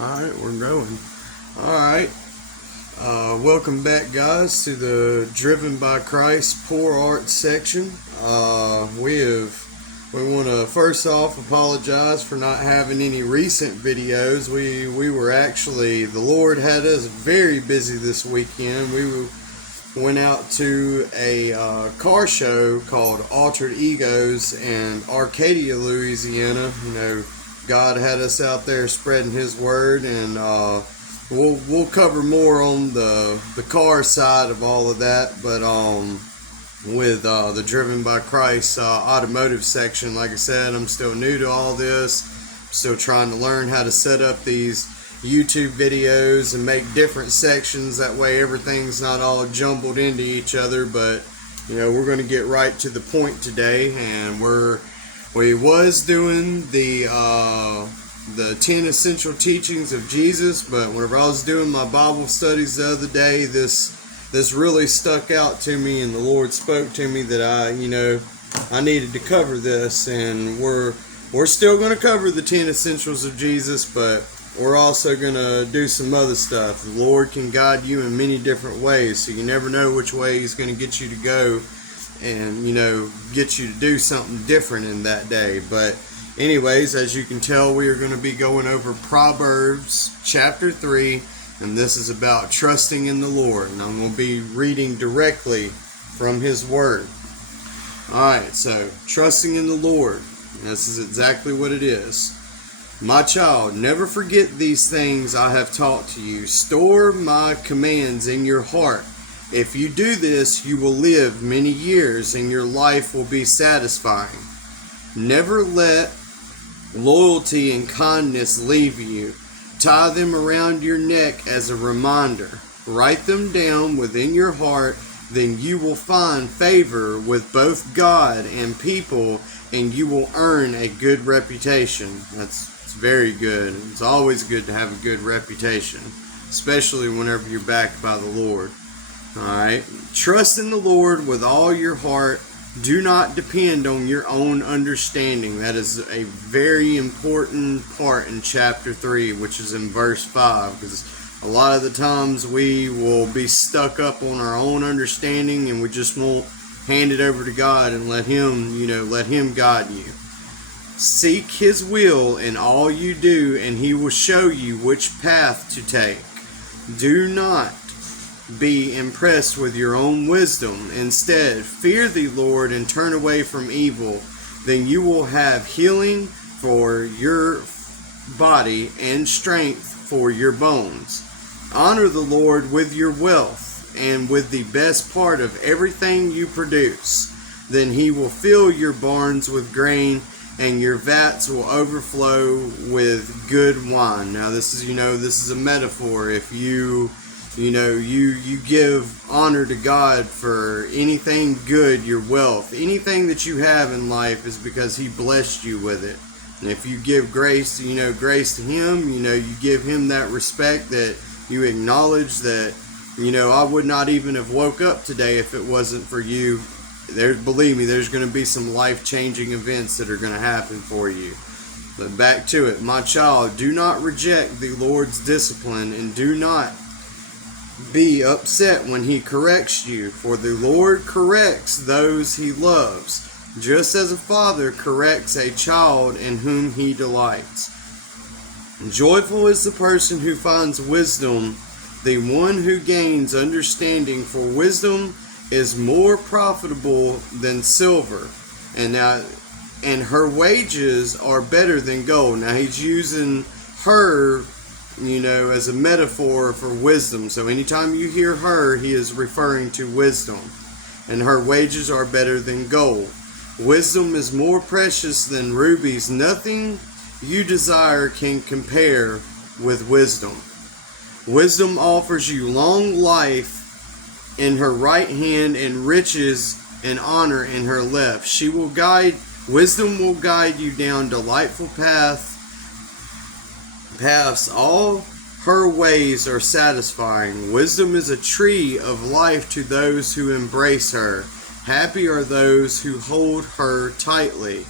Alright, we're going. Alright. Welcome back, guys, to the Driven by Christ Poor Art section. We want to first off apologize for not having any recent videos. We were actually, the Lord had us very busy this weekend. We went out to a car show called Altered Egos in Arcadia, Louisiana. You know, God had us out there spreading His word, and we'll cover more on the car side of all of that. But with the Driven by Christ automotive section, like I said, I'm still new to all this. I'm still trying to learn how to set up these YouTube videos and make different sections. That way everything's not all jumbled into each other. But you know, we're going to get right to the point today, and we was doing the 10 essential teachings of Jesus, but whenever I was doing my Bible studies the other day, this really stuck out to me, and the Lord spoke to me that I needed to cover this. And we're still going to cover the 10 essentials of Jesus, but we're also going to do some other stuff. The Lord can guide you in many different ways, so you never know which way He's going to get you to go, and get you to do something different in that day. But anyways, as you can tell, we are going to be going over Proverbs chapter 3, and this is about trusting in the Lord, and I'm going to be reading directly from His word. Alright, so trusting in the Lord, this is exactly what it is. My child, never forget these things I have taught to you. Store my commands in your heart. If you do this, you will live many years, and your life will be satisfying. Never let loyalty and kindness leave you. Tie them around your neck as a reminder. Write them down within your heart. Then you will find favor with both God and people, and you will earn a good reputation. It's very good. It's always good to have a good reputation, especially whenever you're backed by the Lord. Alright, trust in the Lord with all your heart. Do not depend on your own understanding. That is a very important part in chapter 3, which is in verse 5, because a lot of the times we will be stuck up on our own understanding, and we just won't hand it over to God and let Him guide you. Seek His will in all you do, and He will show you which path to take. Do not be impressed with your own wisdom. Instead, fear the Lord and turn away from evil. Then you will have healing for your body and strength for your bones. Honor the Lord with your wealth and with the best part of everything you produce. Then He will fill your barns with grain, and your vats will overflow with good wine. Now this is a metaphor. If you give honor to God for anything good, your wealth, anything that you have in life is because He blessed you with it. And if you give grace to Him, you give Him that respect, that you acknowledge that, I would not even have woke up today if it wasn't for you. Believe me, there's going to be some life-changing events that are going to happen for you. But back to it. My child, do not reject the Lord's discipline, and do not be upset when He corrects you, for the Lord corrects those He loves, just as a father corrects a child in whom he delights. Joyful is the person who finds wisdom, the one who gains understanding, for wisdom is more profitable than silver, and her wages are better than gold. Now he's using her as a metaphor for wisdom. So anytime you hear her, he is referring to wisdom. And her wages are better than gold. Wisdom is more precious than rubies. Nothing you desire can compare with wisdom. Wisdom offers you long life in her right hand, and riches and honor in her left. Wisdom will guide you down delightful paths. All her ways are satisfying. Wisdom is a tree of life to those who embrace her. Happy are those who hold her tightly.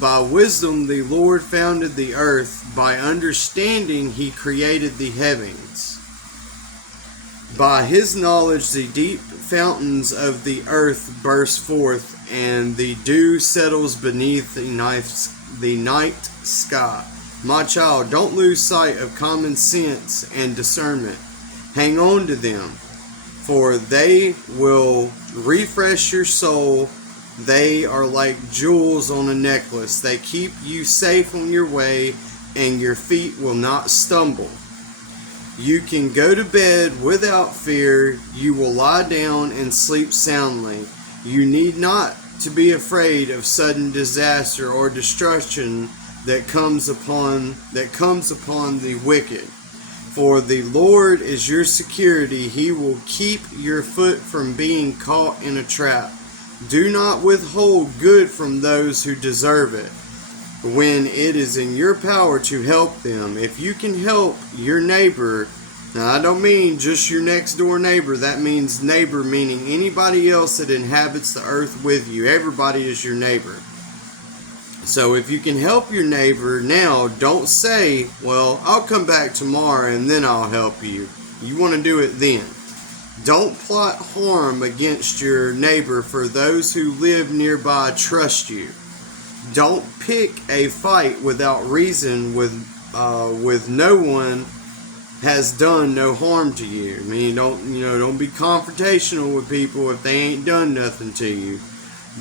By wisdom the Lord founded the earth, by understanding he created the heavens. By his knowledge the deep fountains of the earth burst forth, and the dew settles beneath the night sky. My child, don't lose sight of common sense and discernment. Hang on to them, for they will refresh your soul. They are like jewels on a necklace. They keep you safe on your way, and your feet will not stumble. You can go to bed without fear. You will lie down and sleep soundly. You need not to be afraid of sudden disaster or destruction that comes upon the wicked. For the Lord is your security. He will keep your foot from being caught in a trap. Do not withhold good from those who deserve it, when it is in your power to help them. If you can help your neighbor, now I don't mean just your next door neighbor, that means neighbor meaning anybody else that inhabits the earth with you. Everybody is your neighbor. So if you can help your neighbor now, don't say, well, I'll come back tomorrow and then I'll help you. You want to do it then. Don't plot harm against your neighbor, for those who live nearby trust you. Don't pick a fight without reason with no one has done no harm to you. I mean, don't be confrontational with people if they ain't done nothing to you.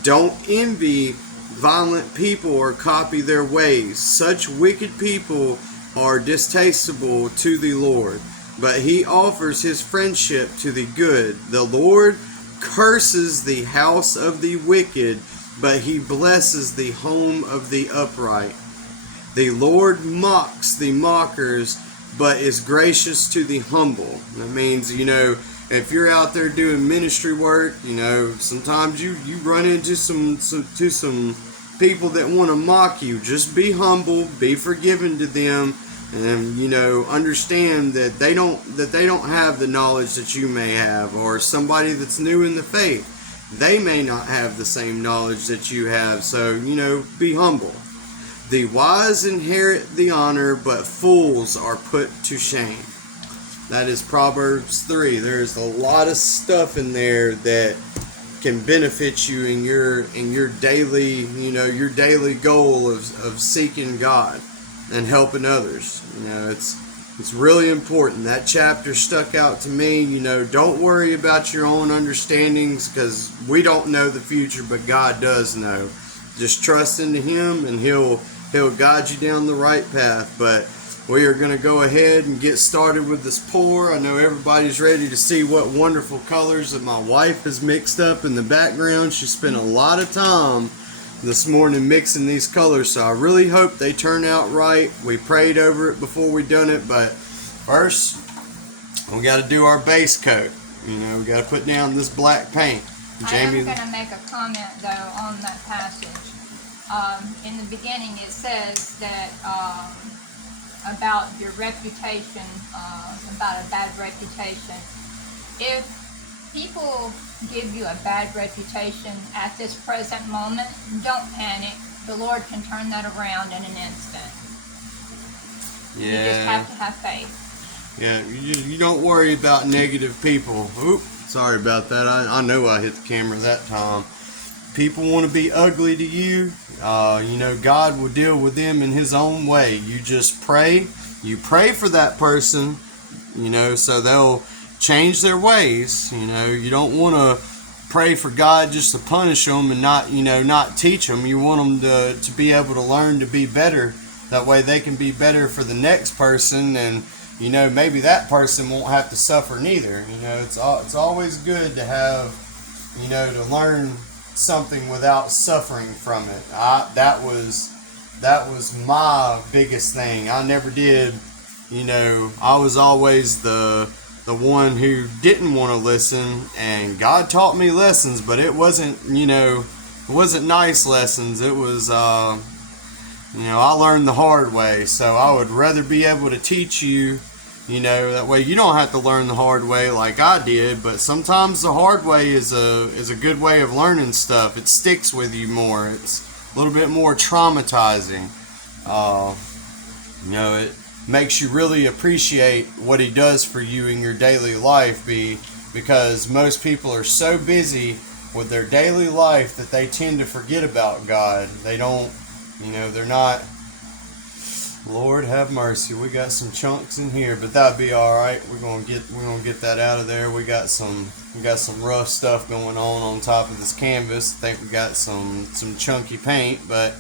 Don't envy violent people or copy their ways. Such wicked people are distasteful to the Lord, but he offers his friendship to the good. The Lord curses the house of the wicked, but he blesses the home of the upright. The Lord mocks the mockers, but is gracious to the humble. That means, if you're out there doing ministry work, sometimes you run into some people that want to mock you. Just be humble, be forgiven to them, and understand that they don't have the knowledge that you may have, or somebody that's new in the faith, they may not have the same knowledge that you have. So be humble. The wise inherit the honor, but fools are put to shame. That is Proverbs 3. There's a lot of stuff in there that can benefit you in your daily your daily goal of seeking God and helping others. It's really important. That chapter stuck out to me. Don't worry about your own understandings, because we don't know the future, but God does know. Just trust into him, and he'll guide you down the right path. But we are going to go ahead and get started with this pour. I know everybody's ready to see what wonderful colors that my wife has mixed up in the background. She spent a lot of time this morning mixing these colors, so I really hope they turn out right. We prayed over it before we done it, but first we got to do our base coat. We got to put down this black paint. Jamie, I am going to make a comment though on that passage. In the beginning it says that about your reputation, about a bad reputation. If people give you a bad reputation at this present moment, don't panic. The Lord can turn that around in an instant. Yeah. You just have to have faith. Yeah, you don't worry about negative people. Oop, sorry about that. I know I hit the camera that time. People want to be ugly to you. God will deal with them in his own way. You just pray. You pray for that person, so they'll change their ways. You don't want to pray for God just to punish them and not teach them. You want them to be able to learn to be better. That way they can be better for the next person, and maybe that person won't have to suffer neither. It's always good to have, to learn something without suffering from it. That was my biggest thing. I never did, I was always the one who didn't want to listen, and God taught me lessons, but it wasn't nice lessons. It was I learned the hard way. So I would rather be able to teach you, that way you don't have to learn the hard way like I did. But sometimes the hard way is a good way of learning stuff. It sticks with you more. little bit more traumatizing. It makes you really appreciate what he does for you in your daily life, because most people are so busy with their daily life that they tend to forget about God. They don't, they're not. Lord have mercy. We got some chunks in here, but that'd be all right. We're gonna get that out of there. We got some rough stuff going on top of this canvas. I think we got some chunky paint, but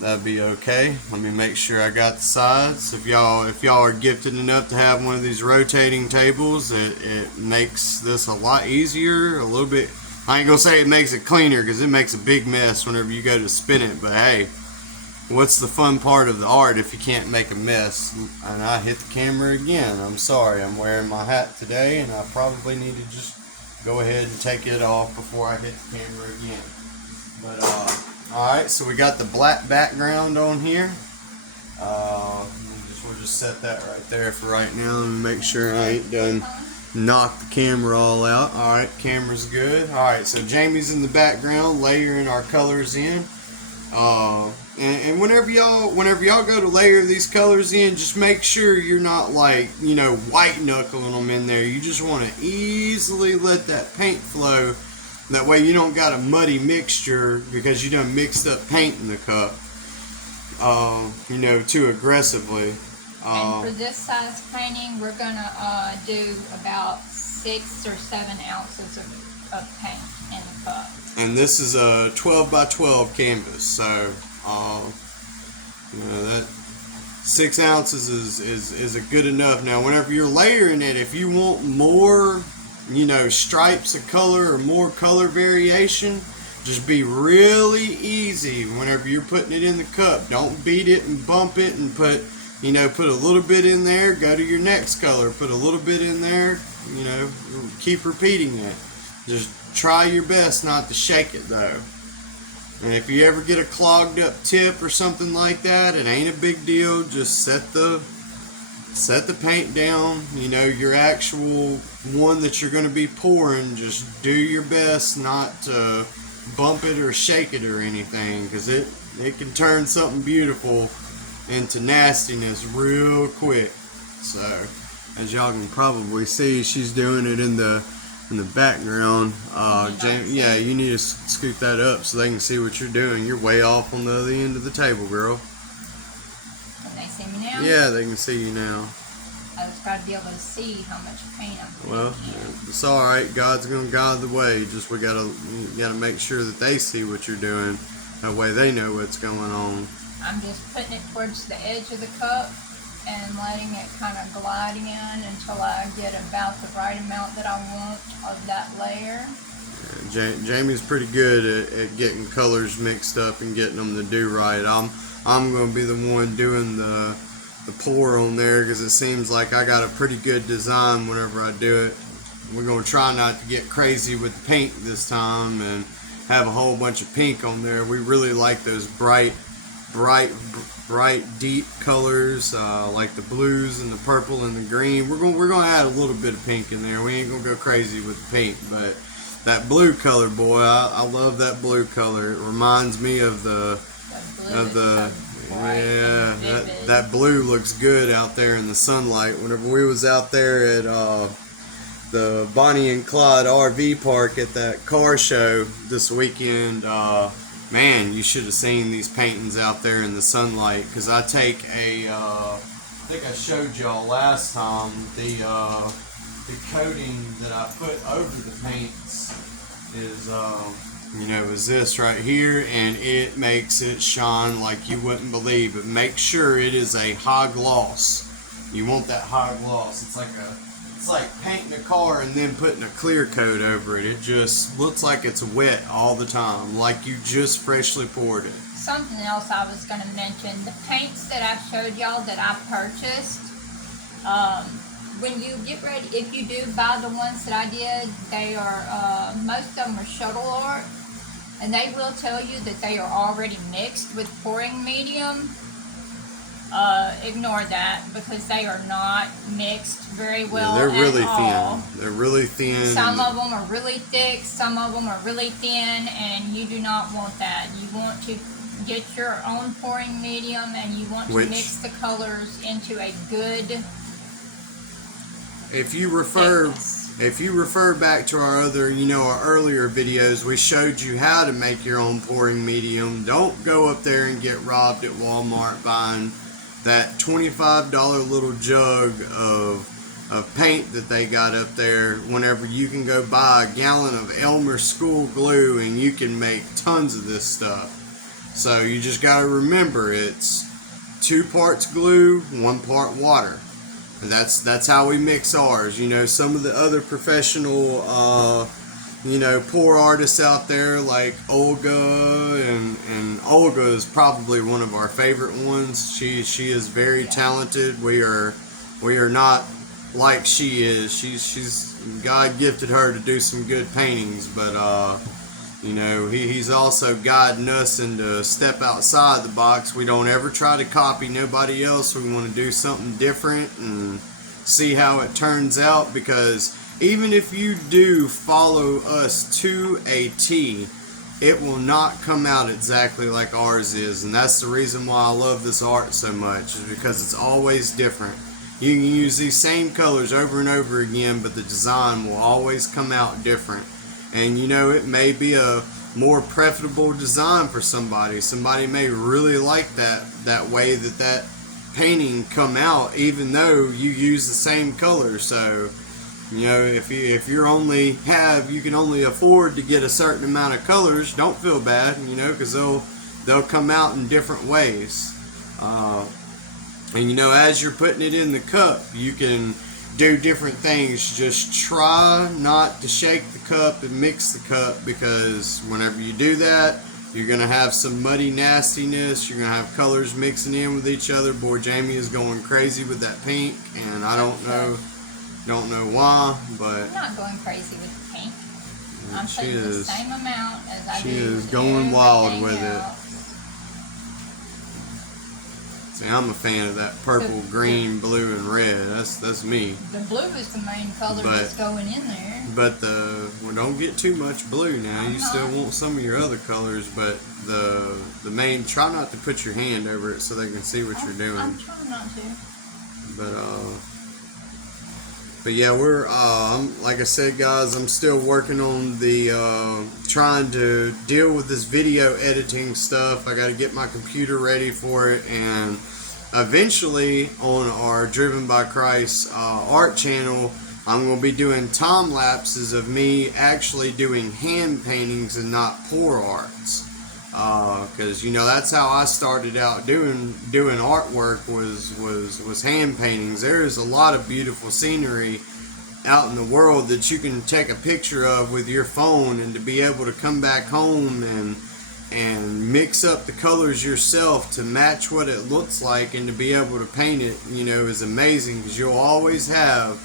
that'd be okay. Let me make sure I got the sides. If y'all are gifted enough to have one of these rotating tables, it makes this a lot easier. A little bit. I ain't gonna say it makes it cleaner, because it makes a big mess whenever you go to spin it. But hey, what's the fun part of the art if you can't make a mess? And I hit the camera again. I'm sorry. I'm wearing my hat today, and I probably need to just go ahead and take it off before I hit the camera again. But alright, so we got the black background on here. We'll just set that right there for right now and make sure I ain't done knock the camera all out. Alright, camera's good. Alright, so Jamie's in the background layering our colors in. And whenever y'all go to layer these colors in, just make sure you're not like, white knuckling them in there. You just want to easily let that paint flow. That way you don't got a muddy mixture because you done mixed up paint in the cup, too aggressively. And for this size painting, we're gonna do about 6 or 7 ounces of paint in the cup. And this is a 12 by 12 canvas, so that 6 ounces is a good enough. Now, whenever you're layering it, if you want more, stripes of color or more color variation, just be really easy whenever you're putting it in the cup. Don't beat it and bump it and put a little bit in there, go to your next color, put a little bit in there, keep repeating it. Just try your best not to shake it though. And if you ever get a clogged up tip or something like that, it ain't a big deal. Just set the paint down, your actual one that you're going to be pouring. Just do your best not to bump it or shake it or anything, because it can turn something beautiful into nastiness real quick. So as y'all can probably see, she's doing it in the background. Yeah, you need to scoot that up so they can see what you're doing. You're way off on the other end of the table, girl. Can they see me now? Yeah, they can see you now. I just got to be able to see how much paint I'm putting Well, in. it's all right. God's gonna guide the way. Just you gotta make sure that they see what you're doing. That way they know what's going on. I'm just putting it towards the edge of the cup and letting it kind of glide in until I get about the right amount that I want of that layer. Jamie's pretty good at getting colors mixed up and getting them to do right. I'm going to be the one doing the pour on there, because it seems like I got a pretty good design whenever I do it. We're going to try not to get crazy with the paint this time and have a whole bunch of pink on there. We really like those bright deep colors, like the blues and the purple and the green. We're gonna add a little bit of pink in there. We ain't gonna go crazy with the pink, but that blue color, boy, I love that blue color. It reminds me of that blue looks good out there in the sunlight. Whenever we was out there at the Bonnie and Clyde RV park at that car show this weekend, man, you should have seen these paintings out there in the sunlight. Because I take I think I showed y'all last time the coating that I put over the paints is this right here, and it makes it shine like you wouldn't believe. But make sure it is a high gloss. You want that high gloss. It's like painting a car and then putting a clear coat over it. It just looks like it's wet all the time, like you just freshly poured it. Something else I was going to mention, the paints that I showed y'all that I purchased, when you get ready, if you do buy the ones that I did, they are, most of them are shuttle art, and they will tell you that they are already mixed with pouring medium. Ignore that, because they are not mixed very well. Yeah, they're really all. thin. They're really thin. Some of them are really thick, some of them are really thin, and you do not want that. You want to get your own pouring medium and you want to mix the colors into a good if you refer thickness. if you refer back to our other, our earlier videos, we showed you how to make your own pouring medium. Don't go up there and get robbed at Walmart buying that $25 little jug of paint that they got up there, whenever you can go buy a gallon of Elmer School glue and you can make tons of this stuff. So you just got to remember, it's 2 parts glue, 1 part water. And that's how we mix ours. Some of the other professional pour artists out there, like Olga, and Olga is probably one of our favorite ones. She is very talented. We are not like she is. She's God gifted her to do some good paintings, but he's also guiding us into step outside the box. We don't ever try to copy nobody else. We want to do something different and see how it turns out, because even if you do follow us to a T, it will not come out exactly like ours is. And that's the reason why I love this art so much, is because it's always different. You can use these same colors over and over again, but the design will always come out different. And it may be a more preferable design for somebody. Somebody may really like that way that painting come out, even though you use the same color. So if you can only afford to get a certain amount of colors, don't feel bad, because they'll come out in different ways. And as you're putting it in the cup, you can do different things. Just try not to shake the cup and mix the cup, because whenever you do that, you're going to have some muddy nastiness. You're going to have colors mixing in with each other. Boy, Jamie is going crazy with that pink, and I don't know why, but I'm not going crazy with the pink. I'm putting the same amount as I do. She is going wild with it. See, I'm a fan of that purple, green, blue, and red. That's me. The blue is the main color that's going in there. But don't get too much blue now. You still want some of your other colors, but the main, try not to put your hand over it so they can see what you're doing. I'm trying not to. But yeah, we're like I said, guys, I'm still working on the trying to deal with this video editing stuff. I got to get my computer ready for it, and eventually on our Driven by Christ art channel, I'm going to be doing time lapses of me actually doing hand paintings and not pour arts. Because that's how I started out doing artwork was hand paintings. There is a lot of beautiful scenery out in the world that you can take a picture of with your phone, and to be able to come back home and mix up the colors yourself to match what it looks like, and to be able to paint it, is amazing, because you'll always have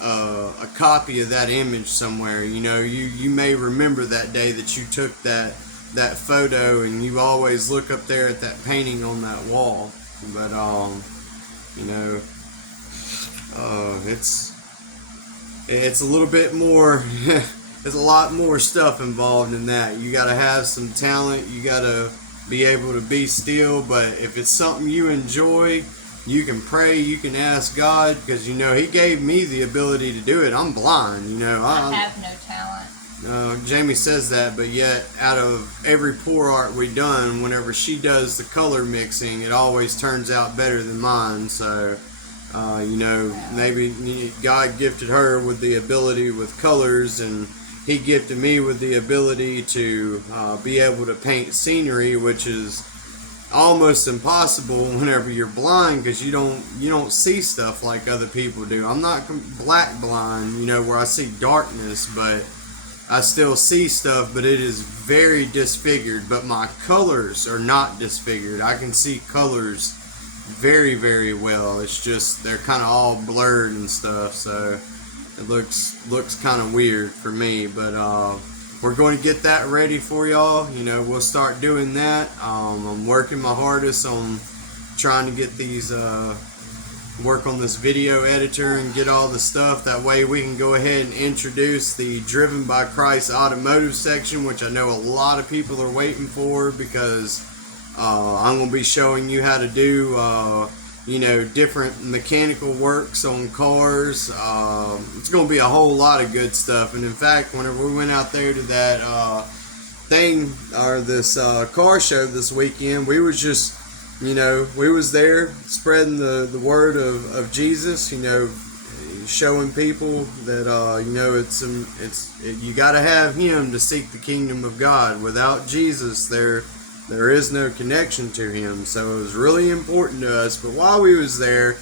a copy of that image somewhere. You may remember that day that you took that photo, and you always look up there at that painting on that wall. But it's a little bit more there's a lot more stuff involved in that. You got to have some talent, you got to be able to be still, but if it's something you enjoy, you can pray, you can ask God, because He gave me the ability to do it. I'm blind, I have no talent. Jamie says that, but yet out of every pour art we done, whenever she does the color mixing, it always turns out better than mine. So maybe God gifted her with the ability with colors, and He gifted me with the ability to be able to paint scenery, which is almost impossible whenever you're blind, because you don't see stuff like other people do. I'm not black blind, where I see darkness, but I still see stuff, but it is very disfigured. But my colors are not disfigured. I can see colors very, very well. It's just they're kind of all blurred and stuff, so it looks kind of weird for me. But we're going to get that ready for y'all. We'll start doing that. I'm working my hardest on trying to get these work on this video editor and get all the stuff. That way we can go ahead and introduce the Driven by Christ automotive section, which I know a lot of people are waiting for, because I'm going to be showing you how to do, different mechanical works on cars. It's going to be a whole lot of good stuff. And in fact, whenever we went out there to that this car show this weekend, we was just, we was there spreading the word of Jesus, showing people that you got to have him to seek the kingdom of God. Without Jesus, there is no connection to him. So it was really important to us. But while we was there,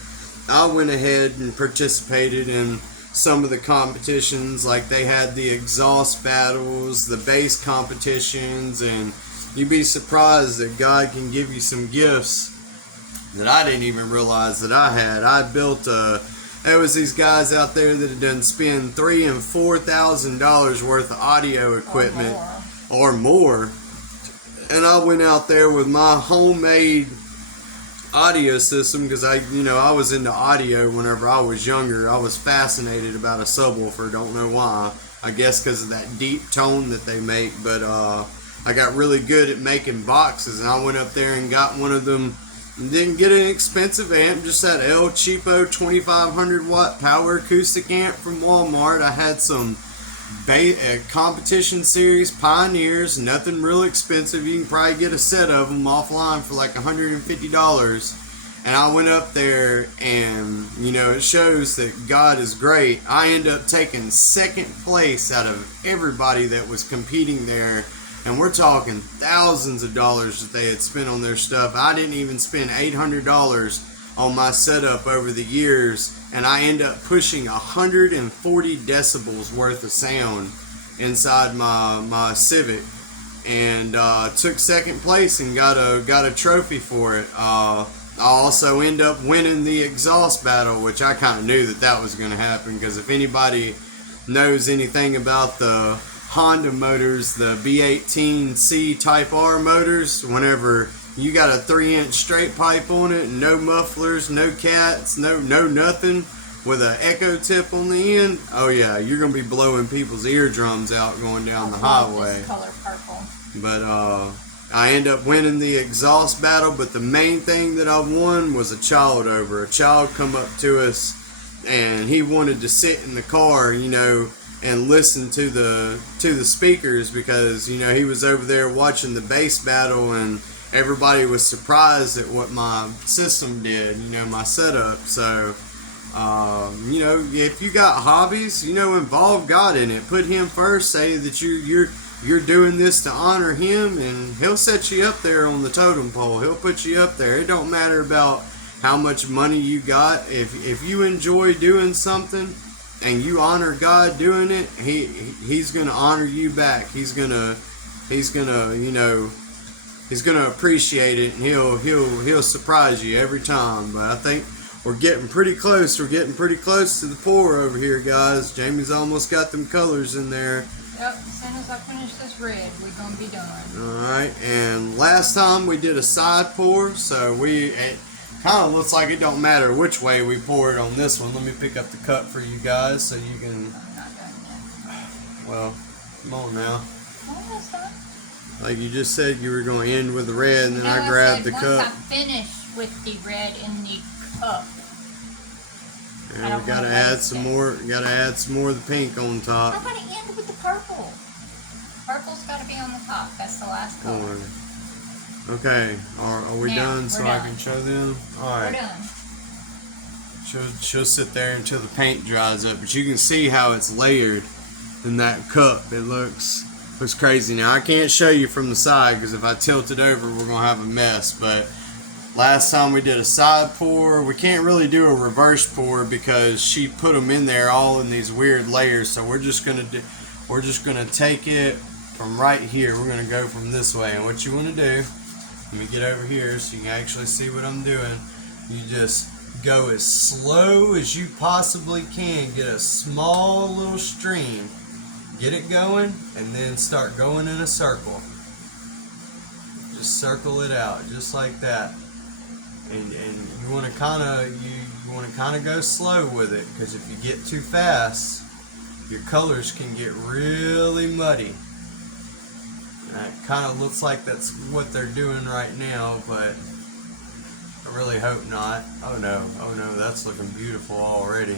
I went ahead and participated in some of the competitions. Like they had the exhaust battles, the bass competitions, and you'd be surprised that God can give you some gifts that I didn't even realize that I had. I built there was these guys out there that had done spend $3,000 and $4,000 worth of audio equipment or more. And I went out there with my homemade audio system because I was into audio whenever I was younger. I was fascinated about a subwoofer, don't know why. I guess because of that deep tone that they make. But I got really good at making boxes, and I went up there and got one of them. Didn't get an expensive amp, just that El Cheapo 2500 watt power acoustic amp from Walmart. I had some competition series Pioneers, nothing real expensive. You can probably get a set of them offline for like $150. And I went up there, and it shows that God is great. I ended up taking second place out of everybody that was competing there. And we're talking thousands of dollars that they had spent on their stuff. I didn't even spend $800 on my setup over the years, and I end up pushing 140 decibels worth of sound inside my Civic, and took second place and got a trophy for it. I also end up winning the exhaust battle, which I kind of knew that was going to happen, because if anybody knows anything about the Honda motors, the B18C Type R motors, whenever you got a 3-inch straight pipe on it, and no mufflers, no cats, no nothing, with an echo tip on the end, oh yeah, you're gonna be blowing people's eardrums out going down the highway. This color purple. But I end up winning the exhaust battle. But the main thing that I won was a child over. A child come up to us, and he wanted to sit in the car, and listen to the speakers, because he was over there watching the bass battle, and everybody was surprised at what my system did, my setup. So if you got hobbies, involve God in it. Put him first. Say that you're doing this to honor him, and he'll set you up there on the totem pole. He'll put you up there. It don't matter about how much money you got. If you enjoy doing something and you honor God doing it, he's gonna honor you back. He's gonna appreciate it, and he'll surprise you every time. But I think we're getting pretty close. We're getting pretty close to the pour over here, guys. Jamie's almost got them colors in there. Yep, as soon as I finish this red, we're gonna be done. Alright, and last time we did a side pour, so it kind of looks like it don't matter which way we pour it on this one. Let me pick up the cup for you guys so you can... I'm not done yet. Well, come on now. Almost done. Like you just said, you were going to end with the red, and then I grabbed the cup. Once I finish with the red in the cup. And we gotta add some more. Gotta add some more of the pink on top. I'm gonna end with the purple. Purple's gotta be on the top. That's the last color. Okay. Are we done? So done. I can show them. All right. We're done. She'll sit there until the paint dries up, but you can see how it's layered in that cup. It looks crazy. Now I can't show you from the side because if I tilt it over, we're gonna have a mess. But last time we did a side pour. We can't really do a reverse pour because she put them in there all in these weird layers. So we're just gonna take it from right here. We're gonna go from this way. And what you want to do? Let me get over here so you can actually see what I'm doing. You just go as slow as you possibly can. Get a small little stream. Get it going, and then start going in a circle. Just circle it out, just like that. And you want to kind of go slow with it, because if you get too fast, your colors can get really muddy. It kind of looks like that's what they're doing right now, but I really hope not. Oh no, that's looking beautiful already.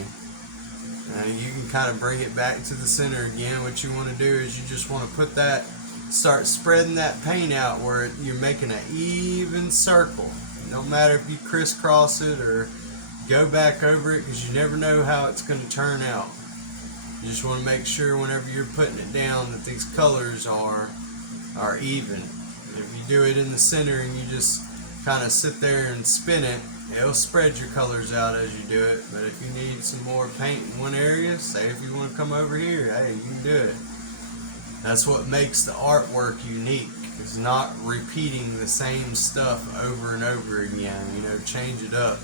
You can kind of bring it back to the center again. What you want to do is you just want to put that, start spreading that paint out where you're making an even circle. No matter if you crisscross it or go back over it, because you never know how it's going to turn out. You just want to make sure whenever you're putting it down that these colors are even. If you do it in the center and you just kind of sit there and spin it, it'll spread your colors out as you do it. But if you need some more paint in one area, say if you want to come over here, hey, you can do it. That's what makes the artwork unique. It's not repeating the same stuff over and over again. Change it up.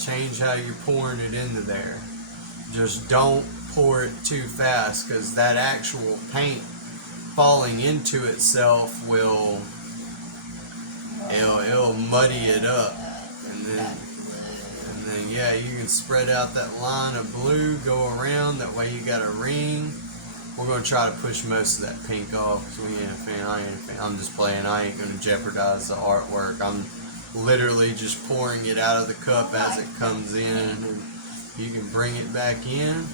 Change how you're pouring it into there. Just don't pour it too fast, because that actual paint falling into itself will it'll muddy it up. And then yeah, you can spread out that line of blue, go around, that way you got a ring. We're going to try to push most of that pink off, because we ain't a fan. I'm just playing. I ain't going to jeopardize the artwork. I'm literally just pouring it out of the cup as it comes in. And you can bring it back in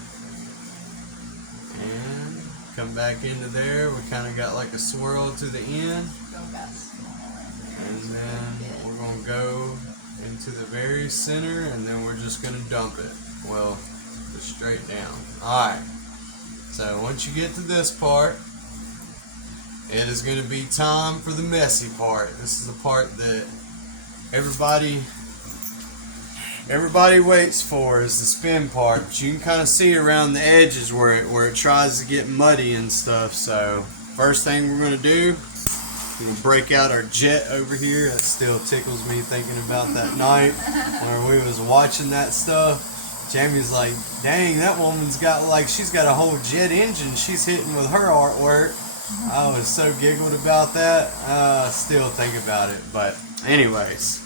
and come back into there. We kind of got like a swirl to the end. And then we're going to go into the very center, and then we're just going to dump it. Well, just straight down. Alright. So once you get to this part, it is going to be time for the messy part. This is the part that everybody waits for, is the spin part. But you can kind of see around the edges where it tries to get muddy and stuff. So first thing we're going to do, we're going to break out our jet over here. That still tickles me thinking about that night where we was watching that stuff. Jamie's like, dang, that woman's got she's got a whole jet engine she's hitting with her artwork. I was so giggled about that. I still think about it. But anyways,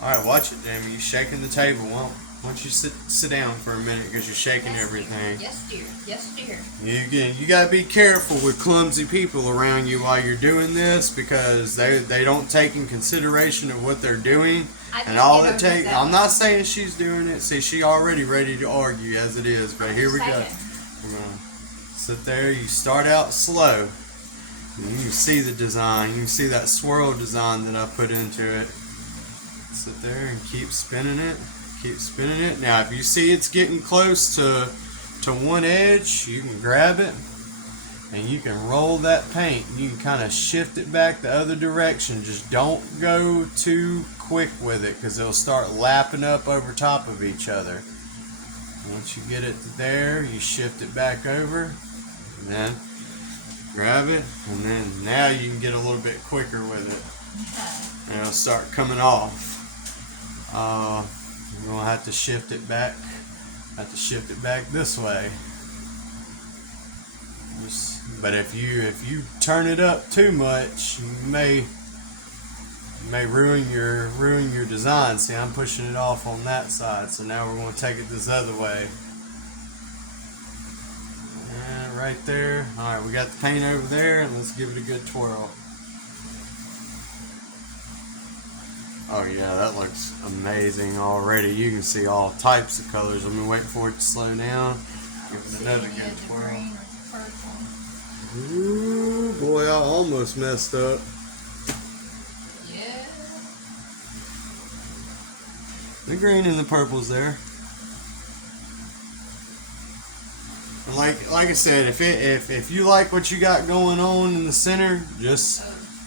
alright, watch it, Jamie. You're shaking the table. Well, why don't you sit down for a minute, because you're shaking everything. Yes, dear. Yes, dear. You gotta be careful with clumsy people around you while you're doing this, because they don't take in consideration of what they're doing. And all it takes, I'm not saying she's doing it. See, she already ready to argue as it is, but here we go. We're gonna sit there. You start out slow. And you can see the design. You can see that swirl design that I put into it. Sit there and keep spinning it. Keep spinning it. Now, if you see it's getting close to one edge, you can grab it and you can roll that paint. You can kind of shift it back the other direction. Just don't go too quick with it, because it'll start lapping up over top of each other. Once you get it to there, you shift it back over and then grab it, and then now you can get a little bit quicker with it. And it'll start coming off. You're gonna have to shift it back. This way. But if you turn it up too much, you may ruin your design. See, I'm pushing it off on that side, so now we're going to take it this other way. And right there. Alright, we got the paint over there, and let's give it a good twirl. Oh yeah, that looks amazing already. You can see all types of colors. I'm going to wait for it to slow down. Give it another good twirl. Ooh, boy, I almost messed up. Yeah. The green and the purple's there. And like I said, if you like what you got going on in the center, just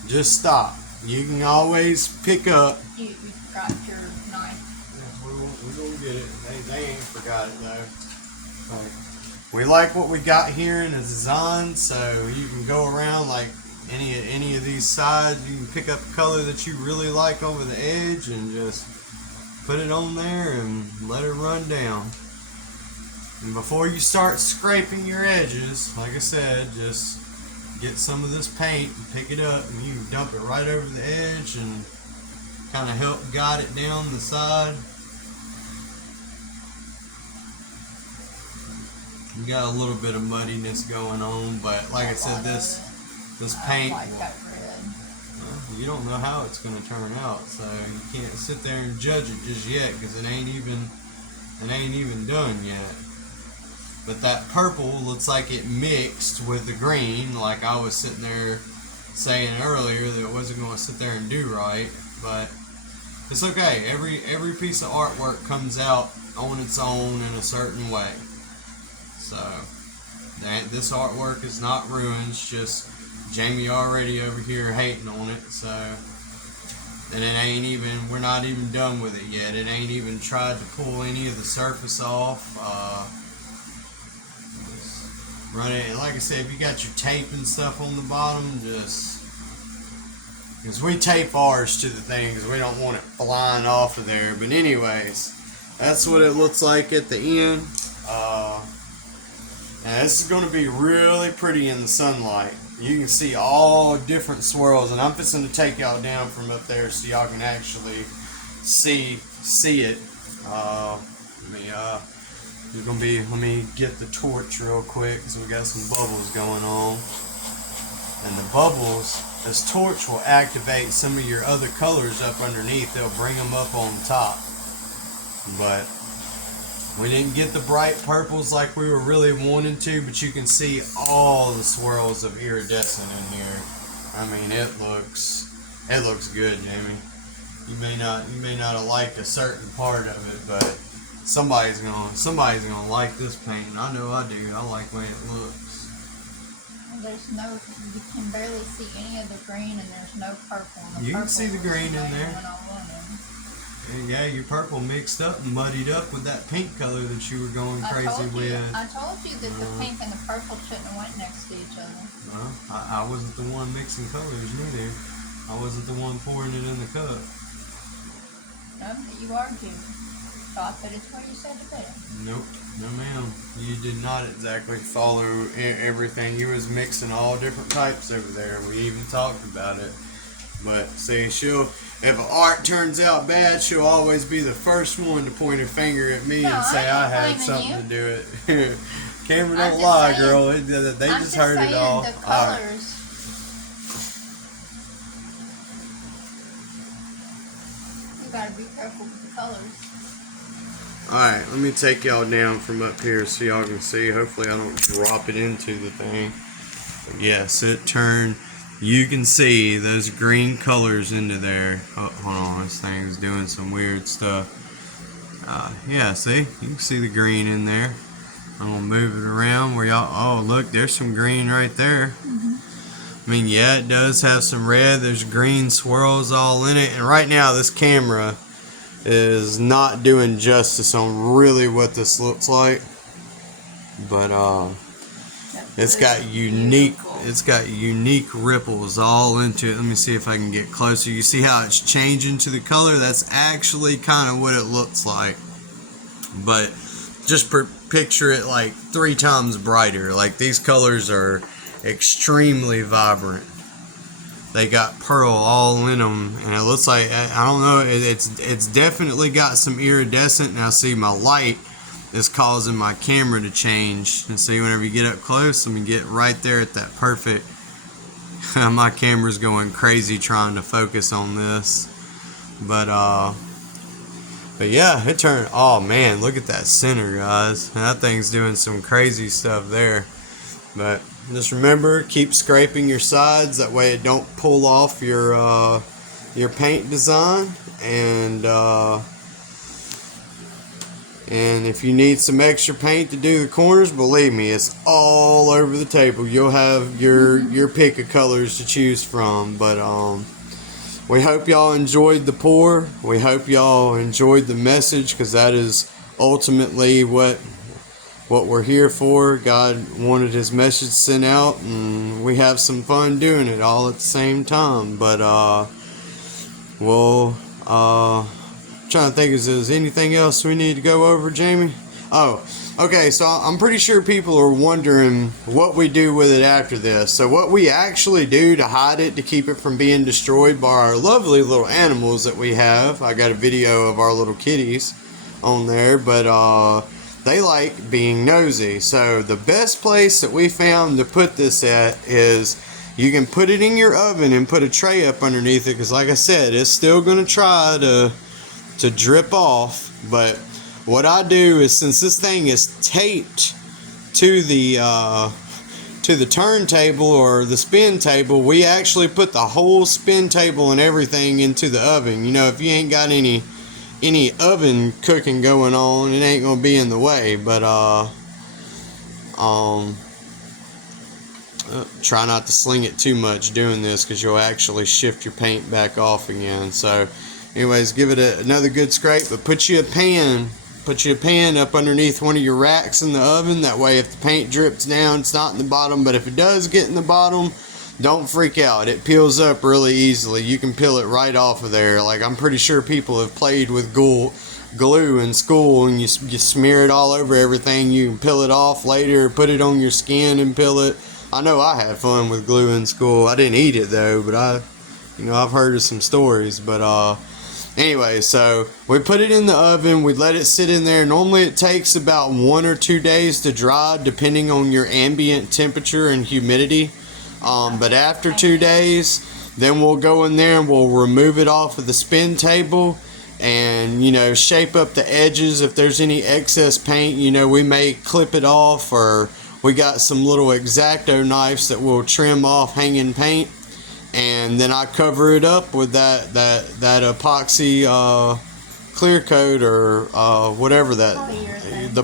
stop. You can always pick up. You forgot your knife. Yeah, we're gonna get it. They ain't forgot it though. Right. We like what we got here in the design, so you can go around like any of these sides. You can pick up a color that you really like over the edge and just put it on there and let it run down. And before you start scraping your edges, like I said, just get some of this paint and pick it up, and you can dump it right over the edge and kind of help guide it down the side. You got a little bit of muddiness going on, but like I said, this paint you don't know how it's going to turn out. So you can't sit there and judge it just yet, because it ain't even done yet. But that purple looks like it mixed with the green, like I was sitting there saying earlier that it wasn't going to sit there and do right. But it's okay. Every piece of artwork comes out on its own in a certain way. So this artwork is not ruined. It's just Jamie already over here hating on it. So, and it ain't even, we're not even done with it yet. It ain't even tried to pull any of the surface off. Just run it. And like I said, if you got your tape and stuff on the bottom, just, because we tape ours to the thing because we don't want it flying off of there. But anyways, that's what it looks like at the end. And this is going to be really pretty in the sunlight. You can see all different swirls, and I'm fixing to take y'all down from up there so y'all can actually see it. Let me get the torch real quick because we got some bubbles going on. And the bubbles, this torch will activate some of your other colors up underneath. They'll bring them up on top. But we didn't get the bright purples like we were really wanting to, but you can see all the swirls of iridescent in here. I mean, it looks good, Jamie. You may not have liked a certain part of it, but somebody's gonna like this paint. I know I do. I like the way it looks. You can barely see any of the green, and there's no purple. You can see the green in there. Yeah, your purple mixed up and muddied up with that pink color that you were going crazy with. I told you that the pink and the purple shouldn't have went next to each other. Well, I wasn't the one mixing colors neither. I wasn't the one pouring it in the cup. No, you argued. So I put it where you said to put it. Nope. No, ma'am. You did not exactly follow everything. You was mixing all different types over there. We even talked about it. But see, if an art turns out bad, she'll always be the first one to point her finger at me and say I had something to do it. Camera don't lie, girl. They just heard it all. The colors. You gotta be careful with the colors. Alright, let me take y'all down from up here so y'all can see. Hopefully I don't drop it into the thing. But yes, it turned. You can see those green colors into there. Oh, hold on, this thing's doing some weird stuff. Yeah, see? You can see the green in there. I'm going to move it around where y'all... Oh, look, there's some green right there. I mean, yeah, it does have some red. There's green swirls all in it. And right now, this camera is not doing justice on really what this looks like. But, it's got unique ripples all into it. Let me see if I can get closer. You see how it's changing to the color? That's actually kind of what it looks like. But just picture it like 3 times brighter. Like these colors are extremely vibrant. They got pearl all in them, and it looks like, I don't know, it's definitely got some iridescent. Now see, my light is causing my camera to change. And see, whenever you get up close, let me get right there at that perfect. My camera's going crazy trying to focus on this. But yeah, it turned. Oh man, look at that center, guys. That thing's doing some crazy stuff there. But just remember, keep scraping your sides. That way it don't pull off your paint design. And if you need some extra paint to do the corners, believe me, it's all over the table. You'll have your pick of colors to choose from. But we hope y'all enjoyed the pour. We hope y'all enjoyed the message, because that is ultimately what we're here for. God wanted his message sent out, and we have some fun doing it all at the same time. But trying to think, is there anything else we need to go over, Jamie? Oh, okay, so I'm pretty sure people are wondering what we do with it after this. So what we actually do to hide it, to keep it from being destroyed by our lovely little animals that we have. I got a video of our little kitties on there, but they like being nosy. So the best place that we found to put this at is, you can put it in your oven and put a tray up underneath it, because like I said, it's still going to try to drip off. But what I do is, since this thing is taped to the turntable or the spin table, we actually put the whole spin table and everything into the oven. You know, if you ain't got any oven cooking going on, it ain't gonna be in the way. But try not to sling it too much doing this, because you'll actually shift your paint back off again. So anyways, give it another good scrape, but put you a pan up underneath one of your racks in the oven. That way if the paint drips down, it's not in the bottom. But if it does get in the bottom, don't freak out. It peels up really easily. You can peel it right off of there. Like, I'm pretty sure people have played with glue in school, and you smear it all over everything. You can peel it off later, put it on your skin and peel it. I know I had fun with glue in school. I didn't eat it though, but I've heard of some stories. But anyway, so we put it in the oven. We let it sit in there. Normally it takes about 1 or 2 days to dry, depending on your ambient temperature and humidity. But after 2 days, then we'll go in there and we'll remove it off of the spin table, and shape up the edges. If there's any excess paint, we may clip it off, or we got some little X-Acto knives that will trim off hanging paint. And then I cover it up with that epoxy clear coat, or whatever the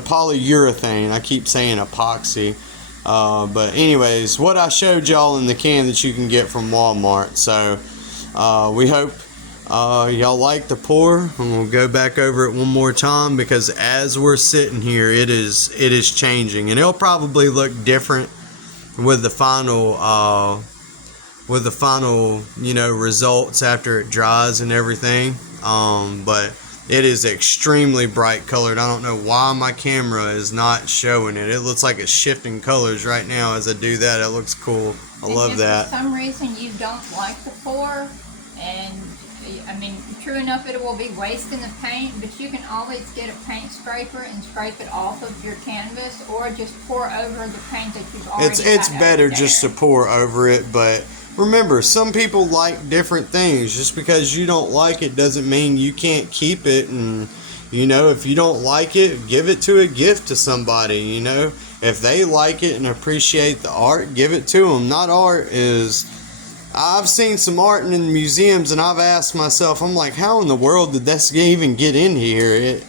polyurethane. I keep saying epoxy. But anyways, what I showed y'all in the can that you can get from Walmart. So we hope y'all like the pour, and we'll go back over it one more time, because as we're sitting here, it is changing, and it'll probably look different with the final results after it dries and everything. But it is extremely bright colored. I don't know why my camera is not showing it. It looks like it's shifting colors right now as I do that. It looks cool. I love that. If for some reason you don't like the pour, and true enough, it will be wasting the paint, but you can always get a paint scraper and scrape it off of your canvas, or just pour over the paint that you've already got. It's better just to pour over it, but remember, some people like different things. Just because you don't like it doesn't mean you can't keep it. And if you don't like it, give it to a gift to somebody. If they like it and appreciate the art, give it to them. Not art is... I've seen some art in museums, and I've asked myself, I'm like, how in the world did this even get in here?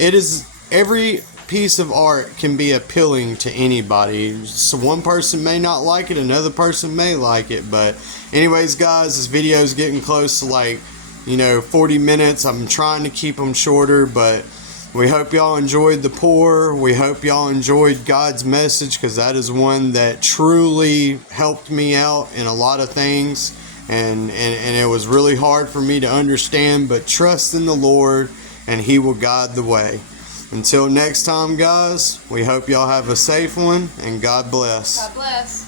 It is, every piece of art can be appealing to anybody. So one person may not like it, another person may like it. But anyways, guys, this video is getting close to 40 minutes. I'm trying to keep them shorter, but we hope y'all enjoyed the pour. We hope y'all enjoyed God's message, because that is one that truly helped me out in a lot of things, and it was really hard for me to understand. But trust in the Lord, and He will guide the way. Until next time, guys, we hope y'all have a safe one, and God bless. God bless.